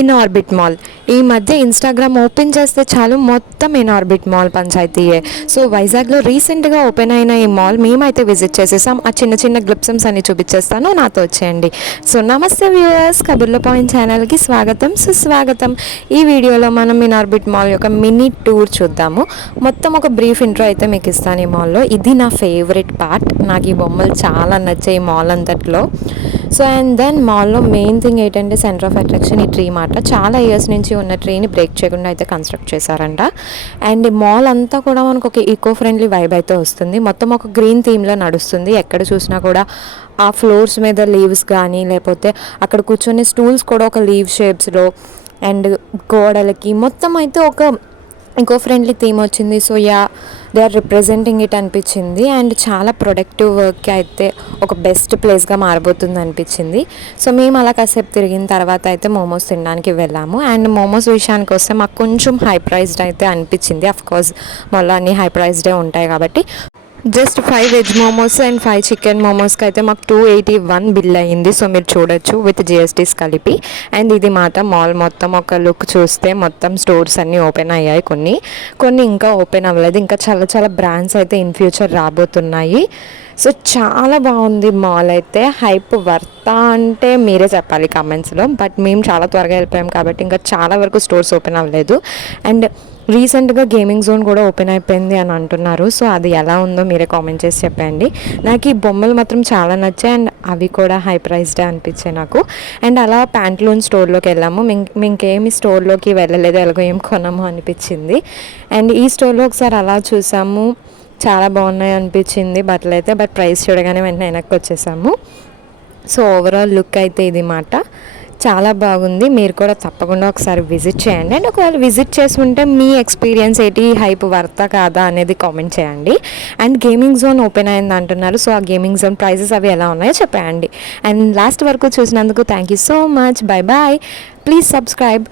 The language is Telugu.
In orbit mall. ఈ మధ్య ఇన్స్టాగ్రామ్ ఓపెన్ చేస్తే చాలు మొత్తం ఇన్ ఆర్బిట్ మాల్ పంచాయతీయే. సో వైజాగ్లో రీసెంట్గా ఓపెన్ అయిన ఈ మాల్ మేమైతే విజిట్ చేసేసాం. ఆ చిన్న చిన్న గ్లిప్సమ్స్ అన్ని చూపించేస్తాను, నాతో వచ్చేయండి. సో నమస్తే వ్యూవర్స్, కబుర్ల పాయింట్ ఛానల్కి స్వాగతం సుస్వాగతం. ఈ వీడియోలో మనం ఇన్ ఆర్బిట్ మాల్ యొక్క మినీ టూర్ చూద్దాము. మొత్తం ఒక బ్రీఫ్ ఇంట్రో అయితే మీకు ఇస్తాను. ఈ మాల్లో ఇది నా ఫేవరెట్ పార్ట్. నాకు ఈ బొమ్మలు చాలా నచ్చాయి ఈ మాల్ అంతట్లో. సో అండ్ దెన్ మాల్లో మెయిన్ థింగ్ ఏంటంటే సెంటర్ ఆఫ్ అట్రాక్షన్ ఈ ట్రీ మాట. చాలా ఇయర్స్ నుంచి ఉన్న ట్రీని బ్రేక్ చేయకుండా అయితే కన్స్ట్రక్ట్ చేశారంట. అండ్ మాల్ అంతా కూడా మనకు ఒక ఈకో ఫ్రెండ్లీ వైబ్ అయితే వస్తుంది. మొత్తం ఒక గ్రీన్ థీమ్లో నడుస్తుంది. ఎక్కడ చూసినా కూడా ఆ ఫ్లోర్స్ మీద లీవ్స్ కానీ, లేకపోతే అక్కడ కూర్చొని స్టూల్స్ కూడా ఒక లీవ్ షేప్స్లో, అండ్ గోడలకి మొత్తం అయితే ఒక ఇంకో ఫ్రెండ్లీ థీమ్ వచ్చింది. So yeah, they are representing it అనిపించింది. అండ్ చాలా ప్రొడక్టివ్ వర్క్కి అయితే ఒక బెస్ట్ ప్లేస్గా మారబోతుంది అనిపించింది. సో మేము అలా కాసేపు తిరిగిన తర్వాత అయితే మోమోస్ తినడానికి వెళ్ళాము. అండ్ మోమోస్ విషయానికి వస్తే మాకు కొంచెం హై ప్రైస్డ్ అయితే అనిపించింది. అఫ్కోర్స్ మళ్ళీ అన్నీ హై ప్రైస్డే ఉంటాయి కాబట్టి. Just 5 veg momos and 5 chicken మోమోస్కి అయితే మాకు 281 బిల్ అయ్యింది. సో మీరు చూడొచ్చు విత్ జిఎస్టీస్ కలిపి. అండ్ ఇది మాట మాల్ మొత్తం ఒక లుక్ చూస్తే మొత్తం స్టోర్స్ అన్నీ ఓపెన్ అయ్యాయి. కొన్ని ఇంకా ఓపెన్ అవ్వలేదు. ఇంకా చాలా చాలా బ్రాండ్స్ అయితే ఇన్ ఫ్యూచర్ రాబోతున్నాయి. సో చాలా బాగుంది మాల్ అయితే. హైప్ వర్తా అంటే మీరే చెప్పాలి కామెంట్స్లో. బట్ మేము చాలా త్వరగా వెళ్ళిపోయాం కాబట్టి ఇంకా చాలా వరకు స్టోర్స్ ఓపెన్ అవ్వలేదు. అండ్ రీసెంట్గా గేమింగ్ జోన్ కూడా ఓపెన్ అయిపోయింది అని అంటున్నారు. సో అది ఎలా ఉందో మీరే కామెంట్ చేసి చెప్పండి. నాకు ఈ బొమ్మలు మాత్రం చాలా నచ్చాయి. అండ్ అవి కూడా హై ప్రైస్డే అనిపించాయి నాకు. అండ్ అలా ప్యాంట్లూన్ స్టోర్లోకి వెళ్ళాము. ఇంకేమి స్టోర్లోకి వెళ్ళలేదు, ఎలాగో ఏం కొనము అనిపించింది. అండ్ ఈ స్టోర్లో ఒకసారి అలా చూసాము, చాలా బాగున్నాయి అనిపించింది బట్టలు అయితే. బట్ ప్రైస్ చూడగానే వెంటనే వెనక్కి వచ్చేసాము. సో ఓవరాల్ లుక్ అయితే ఇది మాట. చాలా బాగుంది. మీరు కూడా తప్పకుండా ఒకసారి విజిట్ చేయండి. అండ్ ఒకవేళ విజిట్ చేసి ఉంటే మీ ఎక్స్పీరియన్స్ ఏంటి, హైప్ వర్తా కాదా అనేది కామెంట్ చేయండి. అండ్ గేమింగ్ జోన్ ఓపెన్ అయింది అంటున్నారు. సో ఆ గేమింగ్ జోన్ ప్రైజెస్ అవి ఎలా ఉన్నాయో చెప్పండి. అండ్ లాస్ట్ వరకు చూసినందుకు thank you so much. Bye bye. Please subscribe.